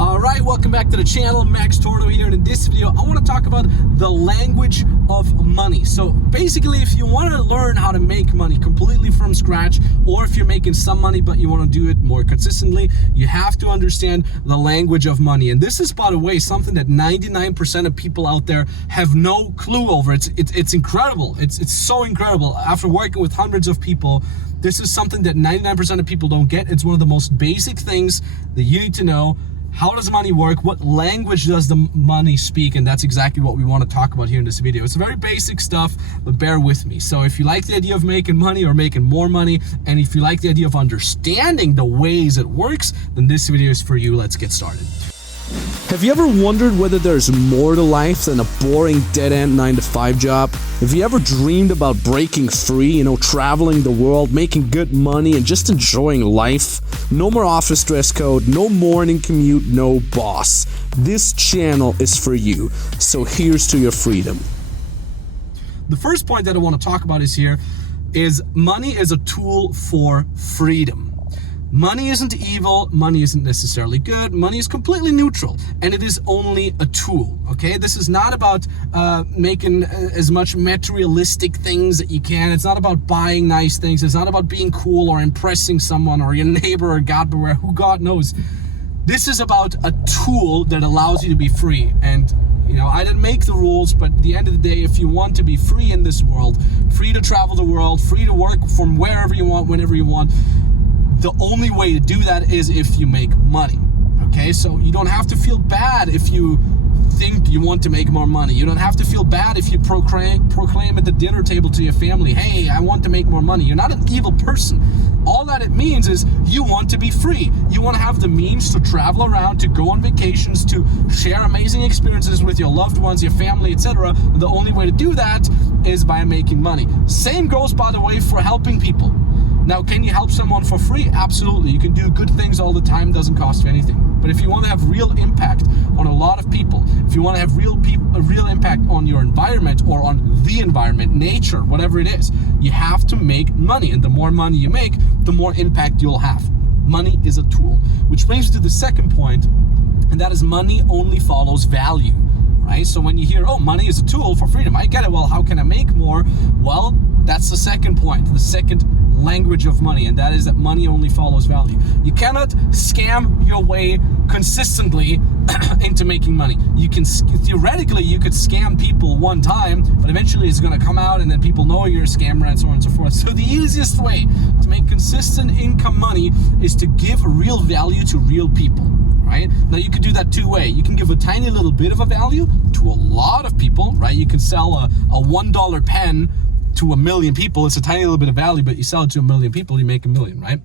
Alright, welcome back to the channel. Max Tordo here, and in this video I want to talk about the language of money. So basically, if you want to learn how to make money completely from scratch, or if you're making some money but you want to do it more consistently, you have to understand the language of money. And this is, by the way, something that 99% of people out there have no clue over. It's incredible. It's so incredible. After working with hundreds of people, this is something that 99% of people don't get. It's one of the most basic things that you need to know. How does money work? What language does the money speak? And that's exactly what we want to talk about here in this video. It's very basic stuff, but bear with me. So if you like the idea of making money or making more money, and if you like the idea of understanding the ways it works, then this video is for you. Let's get started. Have you ever wondered whether there's more to life than a boring dead-end 9-to-5 job? Have you ever dreamed about breaking free, traveling the world, making good money, and just enjoying life? No more office dress code, no morning commute, no boss. This channel is for you, so here's to your freedom. The first point that I want to talk about is money is a tool for freedom. Money isn't evil, money isn't necessarily good, money is completely neutral, and it is only a tool, okay? This is not about making as much materialistic things that you can. It's not about buying nice things. It's not about being cool or impressing someone or your neighbor or God beware, who God knows. This is about a tool that allows you to be free. And I didn't make the rules, but at the end of the day, if you want to be free in this world, free to travel the world, free to work from wherever you want, whenever you want, the only way to do that is if you make money, okay? So you don't have to feel bad if you think you want to make more money. You don't have to feel bad if you proclaim at the dinner table to your family, hey, I want to make more money. You're not an evil person. All that it means is you want to be free. You want to have the means to travel around, to go on vacations, to share amazing experiences with your loved ones, your family, etc. The only way to do that is by making money. Same goes, by the way, for helping people. Now, can you help someone for free? Absolutely. You can do good things all the time. Doesn't cost you anything. But if you want to have real impact on a lot of people, if you want to have a real impact on your environment or on the environment, nature, whatever it is, you have to make money. And the more money you make, the more impact you'll have. Money is a tool. Which brings me to the second point, and that is money only follows value. Right? So when you hear, oh, money is a tool for freedom, I get it. Well, how can I make more? Well, that's the second point, the second language of money, and that is that money only follows value. You cannot scam your way consistently into making money. You can, theoretically, you could scam people one time, but eventually it's going to come out and then people know you're a scammer and so on and so forth. So the easiest way to make consistent income money is to give real value to real people. Right? Now you could do that two ways. You can give a tiny little bit of a value to a lot of people, right? You can sell a $1 pen to 1 million people. It's a tiny little bit of value, but you sell it to 1 million people, you make 1 million, right?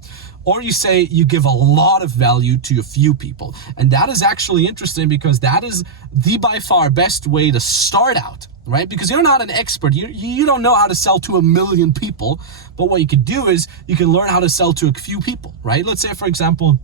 Or you say you give a lot of value to a few people. And that is actually interesting because that is the by far best way to start out, right? Because you're not an expert. You don't know how to sell to 1 million people, but what you could do is you can learn how to sell to a few people, right? Let's say, for example,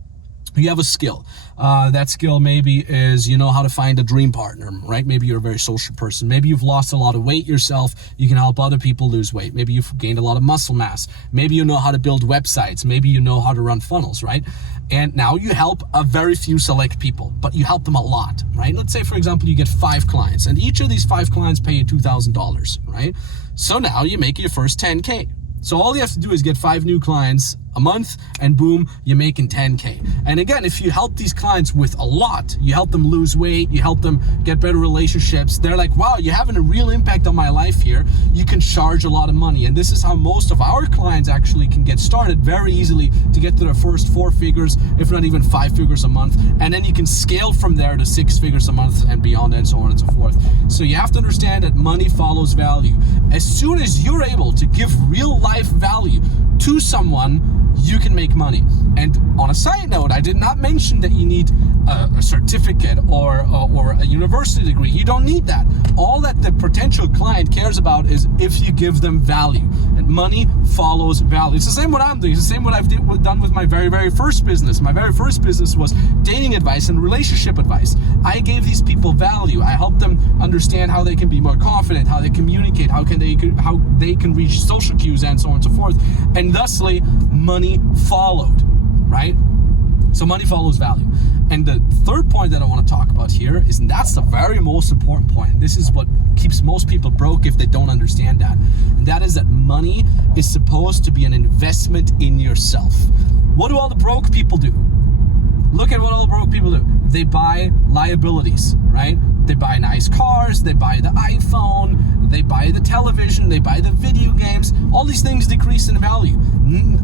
you have a skill. That skill maybe is you know how to find a dream partner, right? Maybe you're a very social person. Maybe you've lost a lot of weight yourself. You can help other people lose weight. Maybe you've gained a lot of muscle mass. Maybe you know how to build websites. Maybe you know how to run funnels, right? And now you help a very few select people, but you help them a lot, right? Let's say, for example, you get 5 clients, and each of these 5 clients pay you $2,000, right? So now you make your first 10K. So all you have to do is get 5 new clients a month, and boom, you're making 10K. And again, if you help these clients with a lot, you help them lose weight, you help them get better relationships, they're like, wow, you're having a real impact on my life here. You can charge a lot of money. And this is how most of our clients actually can get started very easily to get to their first 4 figures, if not even 5 figures a month. And then you can scale from there to 6 figures a month and beyond, and so on and so forth. So you have to understand that money follows value. As soon as you're able to give real life value to someone, you can make money. And on a side note, I did not mention that you need a certificate or a university degree. You don't need that. All that the potential client cares about is if you give them value. And money follows value. It's the same what I'm doing. It's the same what I've done with my very first business. My very first business was dating advice and relationship advice. I gave these people value. I helped them understand how they can be more confident, how they communicate, how they can reach social cues, and so on and so forth. And thusly, money followed, right? So money follows value. And the third point that I want to talk about here is, and that's the very most important point, and this is what keeps most people broke if they don't understand that, and that is that money is supposed to be an investment in yourself. What do all the broke people do? Look at what all the broke people do. They buy liabilities, right? They buy nice cars, they buy the iPhone, they buy the television, they buy the video games. All these things decrease in value.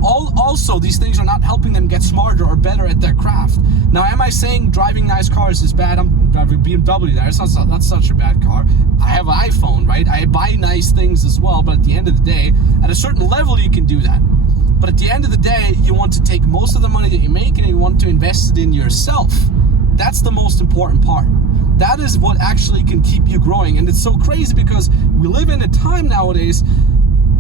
Also, these things are not helping them get smarter or better at their craft. Now, am I saying driving nice cars is bad? I'm driving BMW there. That's such a bad car. I have an iPhone, right? I buy nice things as well, but at the end of the day, at a certain level, you can do that. But at the end of the day, you want to take most of the money that you make and you want to invest it in yourself. That's the most important part. That is what actually can keep you growing. And it's so crazy because we live in a time nowadays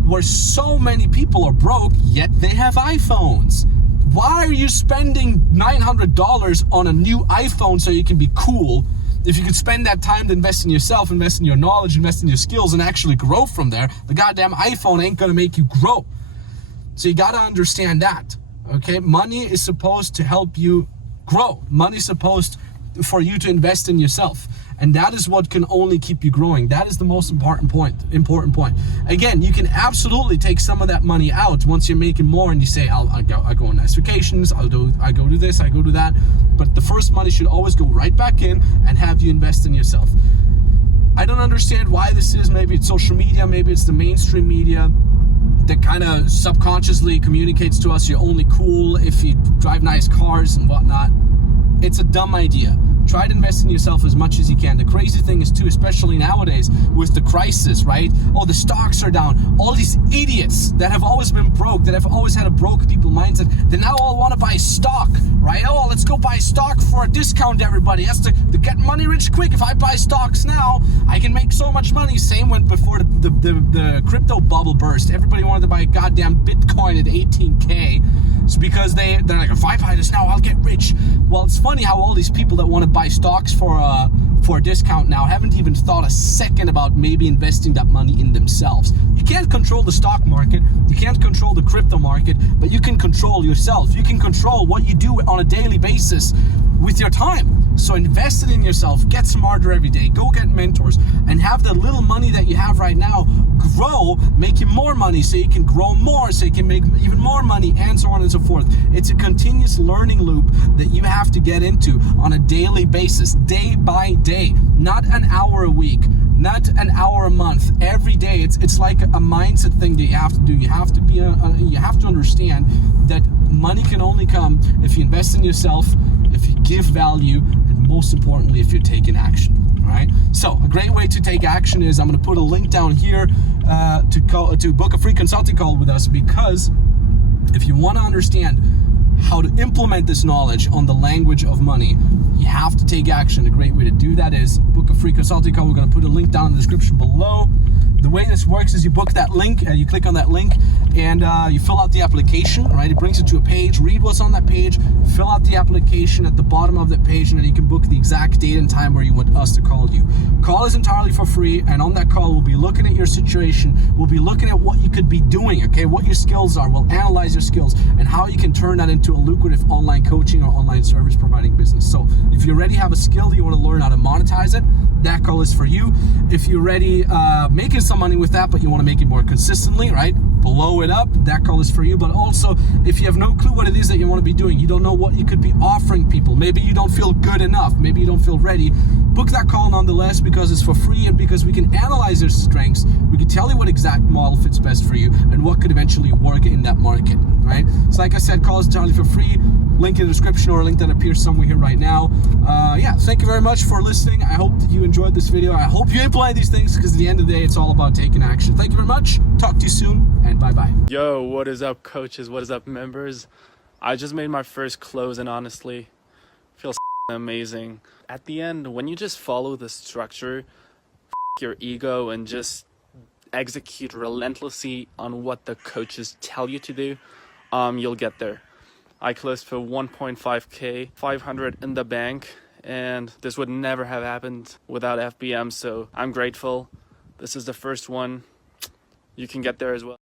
where so many people are broke, yet they have iPhones. Why are you spending $900 on a new iPhone so you can be cool, if you could spend that time to invest in yourself, invest in your knowledge, invest in your skills, and actually grow from there? The goddamn iPhone ain't gonna make you grow. So you gotta understand that, okay? Money is supposed to help you grow. Money is supposed for you to invest in yourself. And that is what can only keep you growing. That is the most important point. Again, you can absolutely take some of that money out once you're making more and you say, I go on nice vacations, I go do this, I go do that. But the first money should always go right back in and have you invest in yourself. I don't understand why this is. Maybe it's social media, maybe it's the mainstream media that kind of subconsciously communicates to us you're only cool if you drive nice cars and whatnot. It's a dumb idea. Try to invest in yourself as much as you can. The crazy thing is too, especially nowadays with the crisis, right? Oh, the stocks are down. All these idiots that have always been broke, that have always had a broke people mindset, they now all want to buy stock, right? Oh, let's go buy stock for a discount, everybody. That's to get money rich quick. If I buy stocks now, I can make so much money. Same went before the crypto bubble burst. Everybody wanted to buy a goddamn Bitcoin at 18K. It's because they're like, if I buy this now, I'll get rich. Well, it's funny how all these people that want to buy stocks for a discount now haven't even thought a second about maybe investing that money in themselves. You can't control the stock market, you can't control the crypto market, but you can control yourself. You can control what you do on a daily basis with your time. So invest it in yourself, get smarter every day, go get mentors, and have the little money that you have right now grow, make you more money so you can grow more, so you can make even more money, and so on and so forth. It's a continuous learning loop that you have to get into on a daily basis, day by day, not an hour a week, not an hour a month, every day. It's like a mindset thing that you have to do. You have to understand that money can only come if you invest in yourself, if you give value, and most importantly, if you're taking action. All right. So a great way to take action is, I'm going to put a link down here to book a free consulting call with us, because if you want to understand how to implement this knowledge on the language of money, you have to take action. A great way to do that is book a free consulting call. We're going to put a link down in the description below. The way this works is you book that link, you click on that link, and you fill out the application, right? It brings you to a page. Read what's on that page, fill out the application at the bottom of that page, and then you can book the exact date and time where you want us to call you. Call is entirely for free, and on that call, we'll be looking at your situation. We'll be looking at what you could be doing, okay? What your skills are. We'll analyze your skills and how you can turn that into a lucrative online coaching or online service providing business. So if you already have a skill that you want to learn how to monetize it, that call is for you. If you're already making some money with that, but you want to make it more consistently, right? Blow it up, that call is for you. But also, if you have no clue what it is that you want to be doing, you don't know what you could be offering people, maybe you don't feel good enough, maybe you don't feel ready, book that call nonetheless, because it's for free and because we can analyze your strengths, we can tell you what exact model fits best for you and what could eventually work in that market, right? So like I said, call is entirely for free. Link in the description or a link that appears somewhere here right now. Yeah, thank you very much for listening. I hope that you enjoyed this video. I hope you implement these things, because at the end of the day, it's all about taking action. Thank you very much. Talk to you soon, and bye-bye. Yo, what is up, coaches? What is up, members? I just made my first close, and honestly, feels amazing. At the end, when you just follow the structure, your ego, and just execute relentlessly on what the coaches tell you to do, you'll get there. I closed for 1.5K, 500 in the bank, and this would never have happened without FBM, so I'm grateful. This is the first one. You can get there as well.